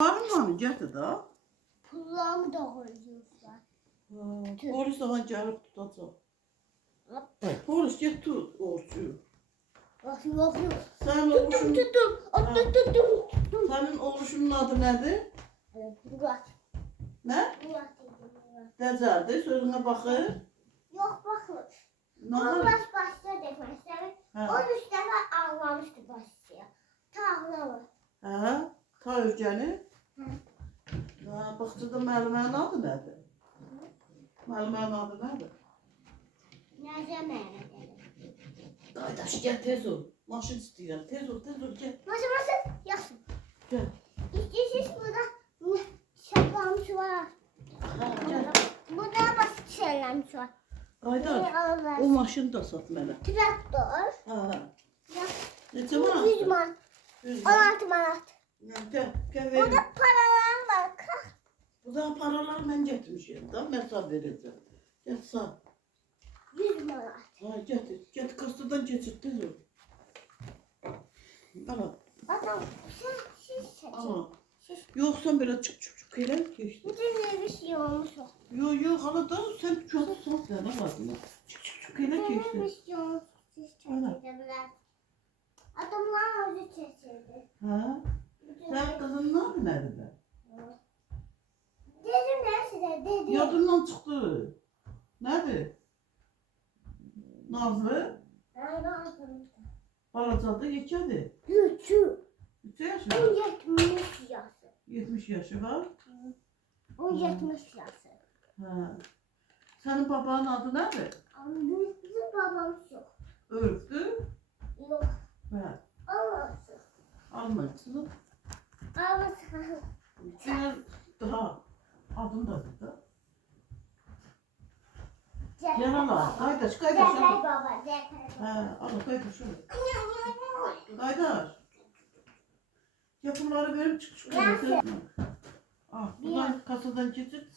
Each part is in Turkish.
Varım getir da. Pullarımı da koyuyorlar. Polis daha gelip tutacak. Polis get tut orçuyu. Bakın. Senin oğluşun... Tuttum. Senin oğluşunun adı nedir? Murat. Ne? Murat. Decəldir, sözüne bakır. Yok bakın. Ne Onu olur? başta defensleri. Ha. 13 defa ağlamıştı başçıya. Ta ağlamır. Ha, ta Özgəni. Hı. Ha, baxçıda müəllimənin adı nədir? Müəllimənin adı nədir? Nerede meğene Daydaş, gel tez ol. Maşın istəyirəm. Tez ol, gel. Masın. Yaxşı. Gel. İstəyirsiniz burada şapkamış var. Ha, gel. Burada basit şeylermiş var. Daydaş, o maşını da sat mənə. Traktör. Ha, Ya, neçə manat? 100 man. 100 manat. 16 manat. Gel, gel Burada verin. paralar var. Kalk. Bu da paraları mən getirmişim. Da mən sağ verəcəm. Gel sağ. 100 manat. Ha, getir. Get kasadan geçir, tez ol. Al. Adam siz seçin. Al. Yoksa böyle çık elə geçti. Burada bir şey olmuş o. Yok hala da sen çok saf ver adına. Çık elə Burada geçti. bir şey olmuş. Siz çekebilirler. Adamlar özü çekildi. Ha? Sen kızın ne adı nerede? Dedim ben size dedim. Yadından çıktı. Nerede? Nazlı? Ben de aldım. Balacadı geçedi. Küçük. 3 yaşı 70 yaşı. 70 yaşı var. 70 yaşı. Ha. Senin babanın adı nedir? Ama bizim babamız yok. Örüktü. Yok. Ve Olmasın. Almancısın. Olmasın. Senin daha adın da burada. Cefer Yanına. baba. Kaydaş. Cefer baba. Cefer baba. Ha, al kaydaş şöyle. Kaydaş. Yapımları verim çık. Nasıl? Ah, buradan kasadan geçip.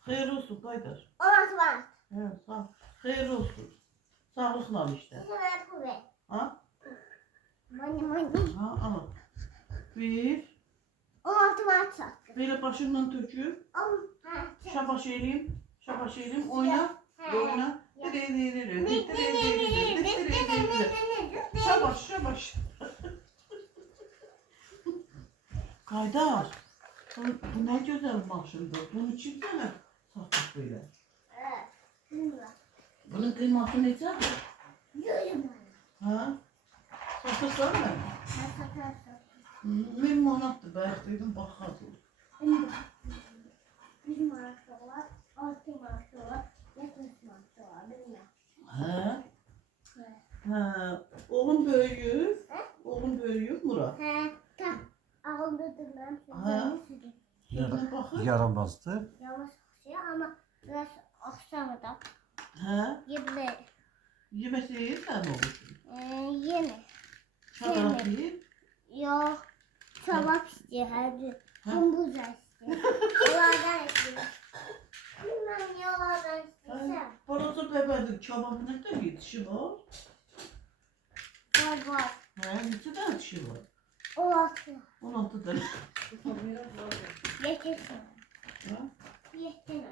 Hayır olsun Kaydaş. Olmaz. Evet, sağ. Hayır olsun. Sağlıkla al işte. Sana bu ver. Ha? Mani. Ha, al. Bir. 16 Mart sattı. Böyle başından töküp. Şabaş eleyim. Oyna. Oyna. Şabaş. Kaydaş. Bu ne güzel maşındır. Bunu kim sana satmış böyle? Bunun kıyması ne kadar? 100 manat. Ha? Satırsan mı? Min manattır. Belki dedim bakardım. 100 manat da var. 6 manat da var. 70 manat da var. Bilmem. Ha? Ha. Oğlum büyüğü Murat. He. Tam. Ağladım ben. Ha? Şuna bakın. Yaramazdı. Yavaş şey ama biraz akşamı da Ha? gibi Yemesi yiyirsen mi olur? yeme. Şabarak yiyip. Yok. Tabak istiyor hadi. Ha? Hamburger istiyor. Yalardan istiyor. Bilmem yalardan istiyorsam. Burası bebedik. Çabuk ne de yetişi var? Var var. Ha? Ne tane dişi var? 16. 16 tane. Yetirsin. Ha? Yetirsin.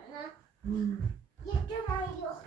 Hmm. Yetirsin yok.